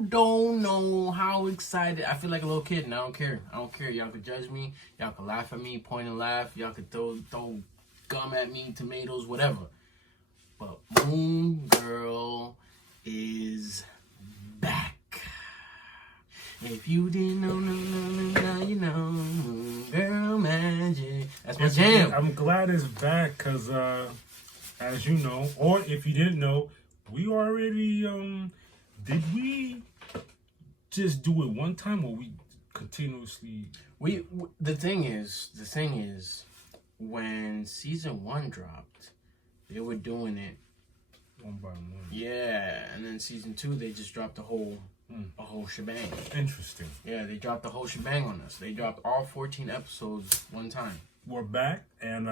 You don't know how excited I feel like a little kid, and I don't care. I don't care. Y'all could judge me. Y'all could laugh at me, point and laugh. Y'all could throw gum at me, tomatoes, whatever. But Moon Girl is back. If you didn't know, now you know. Moon Girl magic. That's my jam. I'm glad it's back because, as you know, or if you didn't know, we already, did we just do it one time or we continuously? The thing is, when season 1 dropped, they were doing it One by one. Yeah, and then season 2 they just dropped a whole shebang. Interesting. Yeah, they dropped the whole shebang on us. They dropped all 14 episodes one time. We're back, and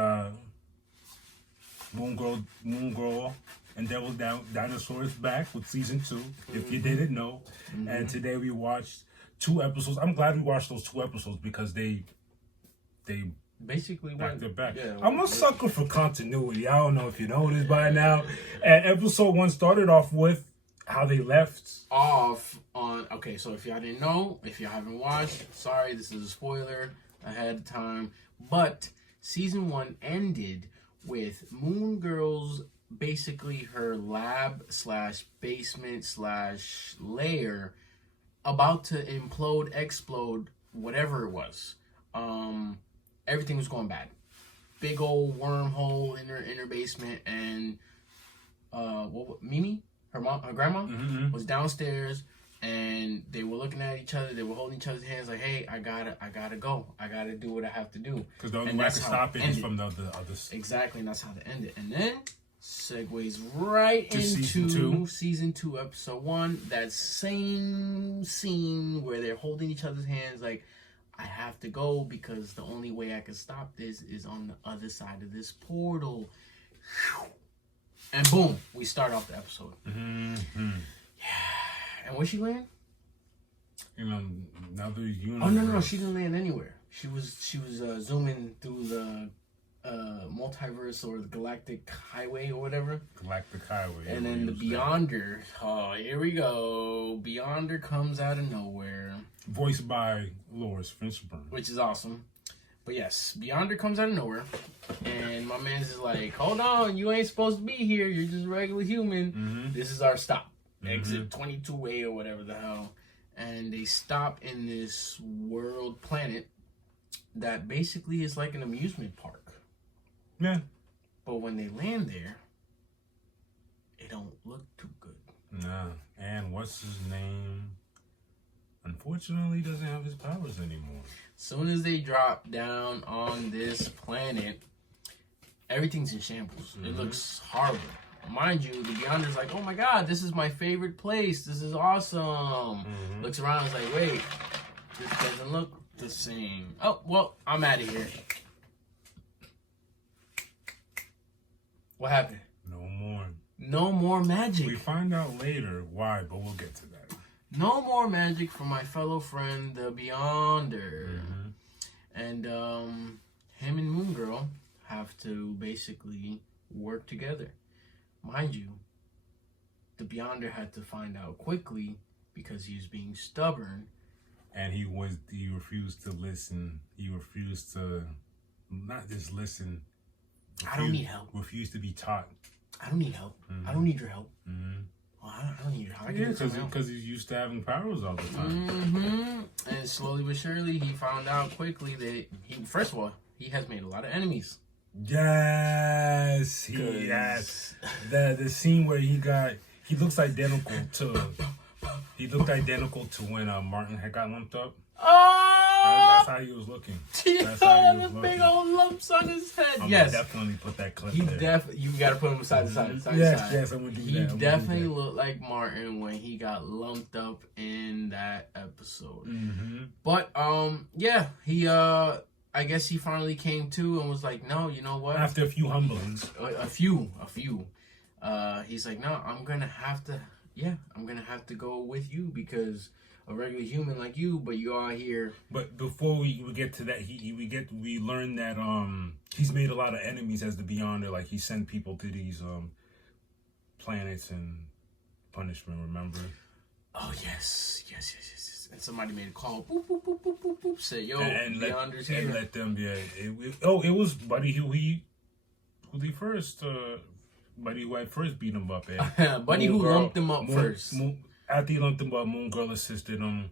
Moon Girl and Devil Dinosaur is back with season 2. If you didn't know, and today we watched 2 episodes. I'm glad we watched those 2 episodes because they basically back to back. Yeah, I'm a sucker for continuity. I don't know if you know this by now. And episode 1 started off with how they left off on. Okay, so if y'all didn't know, if y'all haven't watched, sorry, this is a spoiler ahead of time. But season 1 ended with Moon Girl's basically her lab / basement / lair about to explode, whatever it was. Everything was going bad. Big old wormhole in her basement, and Mimi, her grandma, was downstairs, and they were looking at each other. They were holding each other's hands, like, "Hey, I gotta go. I gotta do what I have to do." Because the only way I can stop it is from the other. Exactly, and that's how it ended. And then segues right into season 2, episode 1. That same scene where they're holding each other's hands, like, I have to go because the only way I can stop this is on the other side of this portal. And boom, we start off the episode. Yeah. And where she land? In another universe. Oh no, she didn't land anywhere. She was zooming through the multiverse or the galactic highway or whatever. Galactic highway. And then the Beyonder. Oh, here we go. Beyonder comes out of nowhere. Voiced by Lawrence Fishburne. Which is awesome. But yes, Beyonder comes out of nowhere. And my man's is like, hold on, you ain't supposed to be here. You're just a regular human. This is our stop. Exit 22A or whatever the hell. And they stop in this world planet that basically is like an amusement park. Yeah. But when they land there, it don't look too good. Nah. And what's his name? Unfortunately, doesn't have his powers anymore. Soon as they drop down on this planet, everything's in shambles. It looks horrible. Mind you, the Beyonder's like, oh my god, this is my favorite place. This is awesome. Looks around and is like, wait, this doesn't look the same. Oh, well, I'm out of here. What happened? No more magic. We find out later why, but we'll get to that. No more magic for my fellow friend, the Beyonder. And him and Moon Girl have to basically work together. Mind you, the Beyonder had to find out quickly because he was being stubborn. And he refused to listen. He refused to not just listen. I don't need help. Refused to be taught. I don't need help. I don't need your help. Well, I don't need your help. Yeah, because he's used to having powers all the time. And slowly but surely, he found out quickly that first of all, he has made a lot of enemies. Yes, the scene where he looks identical to when Martin had got lumped up. Oh, that's how he was looking. That's how he was looking. Big old lumps on his head. I'm gonna definitely put that clip there. You gotta put him side to side. Yes, I'm gonna do that. He definitely looked like Martin when he got lumped up in that episode. But yeah, he I guess he finally came to and was like, no, you know what? After a few humblings. A few. He's like, no, I'm gonna have to go with you because a regular human like you, but you are here. But before we get to that, we learn that he's made a lot of enemies as the Beyonder. Like he sent people to these planets and punishment. Remember? Oh yes. And somebody made a call. Boop boop boop boop boop boop. Said, "Yo, Beyonder's here." And let them. Yeah. It was Buddy who they first. Buddy who had first beat him up. And Buddy who lumped him up first. After he lumped him up, Moon Girl assisted him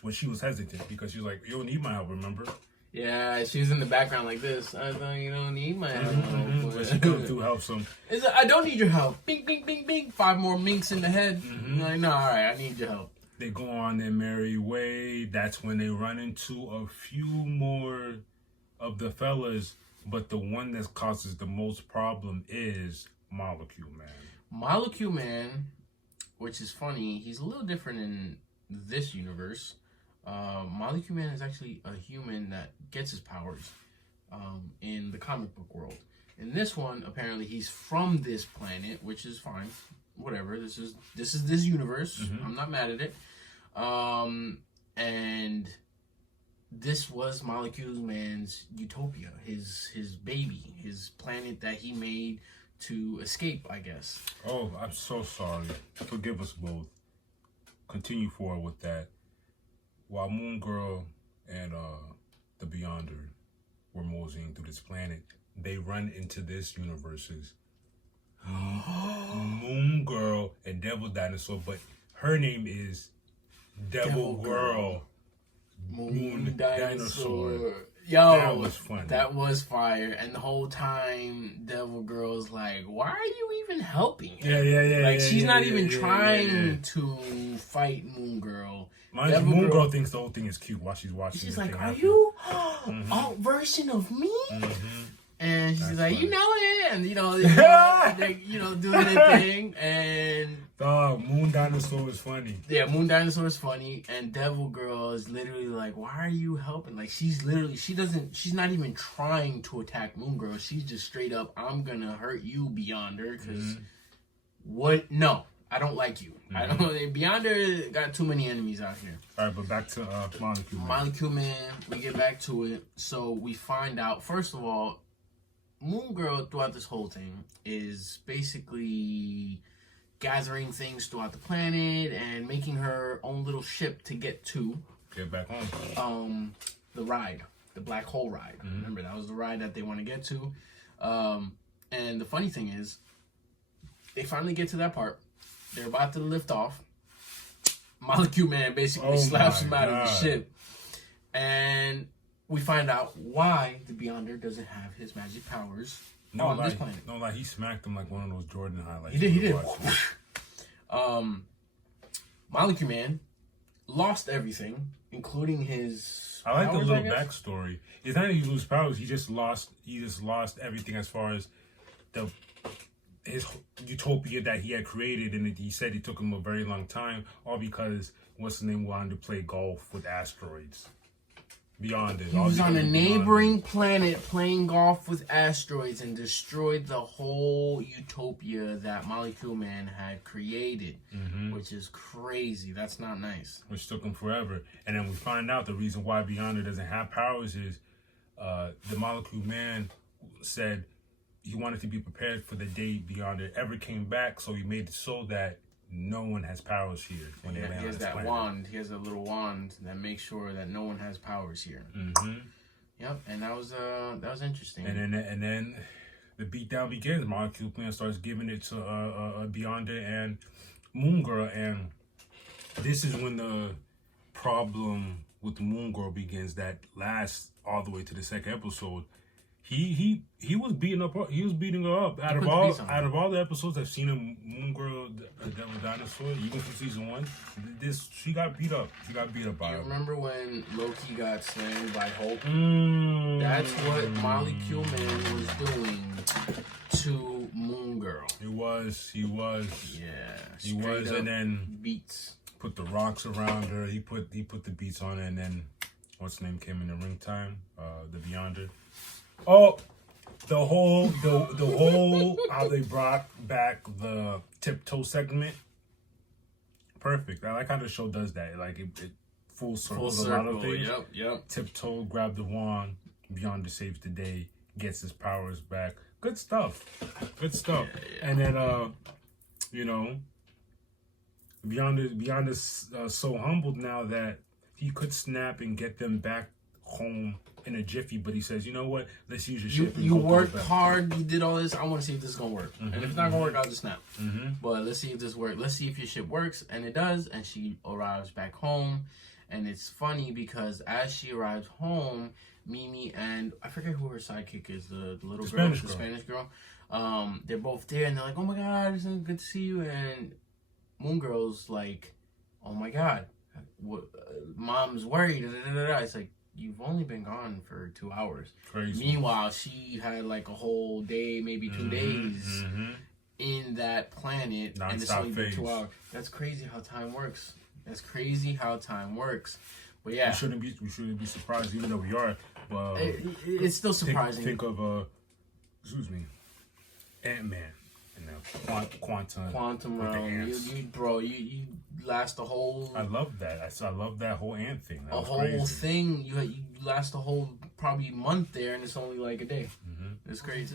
when she was hesitant because she was like, "You don't need my help, remember?" Yeah, she was in the background like this. I thought you don't need my help. But she come through, helps him. I don't need your help. Bing, bing, bing, bing. 5 more minks in the head. I'm like, no, all right, I need your help. They go on their merry way. That's when they run into a few more of the fellas. But the one that causes the most problem is Molecule Man. Molecule Man, which is funny, he's a little different in this universe. Molecule Man is actually a human that gets his powers in the comic book world. In this one, apparently he's from this planet, which is fine. Whatever. This is this universe. I'm not mad at it. And this was Molecule Man's utopia, his baby, his planet that he made to escape, I guess. Oh, I'm so sorry. Forgive us both. Continue forward with that. While Moon Girl and the Beyonder were moseying through this planet, they run into this universe's Moon Girl and Devil Dinosaur, but her name is Devil Girl. Moon Dinosaur. Yo, that was fun. That was fire. And the whole time, Devil Girl's like, why are you even helping him? Yeah. Like, she's not even trying to fight Moon Girl. Moon Girl thinks the whole thing is cute while she's watching. She's like, are you alt version of me? And she's like, you know it, and they doing their thing, and Moon Dinosaur is funny. Yeah, Moon Dinosaur is funny, and Devil Girl is literally like, why are you helping? Like, she's not even trying to attack Moon Girl. She's just straight up, I'm gonna hurt you, Beyonder, because what? No, I don't like you. I don't. Beyonder got too many enemies out here. All right, but back to Molecule Man. Molecule Man. We get back to it. So we find out, first of all, Moon Girl throughout this whole thing is basically gathering things throughout the planet and making her own little ship to get back home. The ride, the black hole ride. Remember, that was the ride that they want to get to. And the funny thing is, they finally get to that part. They're about to lift off. Molecule Man basically slaps him out of the ship, and we find out why the Beyonder doesn't have his magic powers on this planet. No, like he smacked him like one of those Jordan highlights. He did. Molecule Man lost everything, including his I like powers, the little backstory. It's not that he lose powers. He just lost everything as far as his utopia that he had created, and he said it took him a very long time, all because what's the name wanted to play golf with asteroids. Beyond it, he was on a neighboring planet playing golf with asteroids and destroyed the whole utopia that Molecule Man had created, which is crazy. That's not nice. Which took him forever, and then we find out the reason why Beyonder doesn't have powers is the Molecule Man said he wanted to be prepared for the day Beyonder ever came back, so he made it so that no one has powers here when they land on this planet. Wand. He has a little wand that makes sure that no one has powers here. Yep, and that was interesting. And then the beatdown begins. Molecule Man starts giving it to Beyonder and Moon Girl, and this is when the problem with the Moon Girl begins. That lasts all the way to the second episode. He was beating her up. Out of all the episodes I've seen of Moon Girl, the Devil Dinosaur, even from season 1, she got beat up. She got beat up by her. Remember when Loki got slain by Hulk? That's what Molecule Man was doing to Moon Girl. He was. Yeah. He was, and then beats. Put the rocks around her. He put the beats on her, and then what's his name came in the ring time? The Beyonder. Oh, the whole how they brought back the tiptoe segment. Perfect. I like how the show does that. Like it full circles a lot of things. Yep. Tiptoe, grab the wand. Beyonder saves the day. Gets his powers back. Good stuff. Yeah. And then Beyond is so humbled now that he could snap and get them back home in a jiffy, but he says, you know what? Let's use your ship. You worked hard. You did all this. I want to see if this is gonna work. And if it's not gonna work, I'll just snap. But let's see if this works. Let's see if your ship works, and it does. And she arrives back home, and it's funny because as she arrives home, Mimi and I forget who her sidekick is, the little girl, the Spanish girl. They're both there, and they're like, "Oh my God, it's good to see you." And Moon Girl's like, "Oh my God, Mom's worried." It's like, you've only been gone for 2 hours. Crazy. Meanwhile, she had like a whole day, maybe 2 days in that planet, and it's only been 2 hours. That's crazy how time works. That's crazy how time works. But yeah, we shouldn't be surprised, even though we are. But it's still surprising. Think of Ant-Man. Quantum realm. You last a whole. I love that. I love that whole ant thing. That a whole crazy. thing. You last a whole probably month there, and it's only like a day. It's crazy.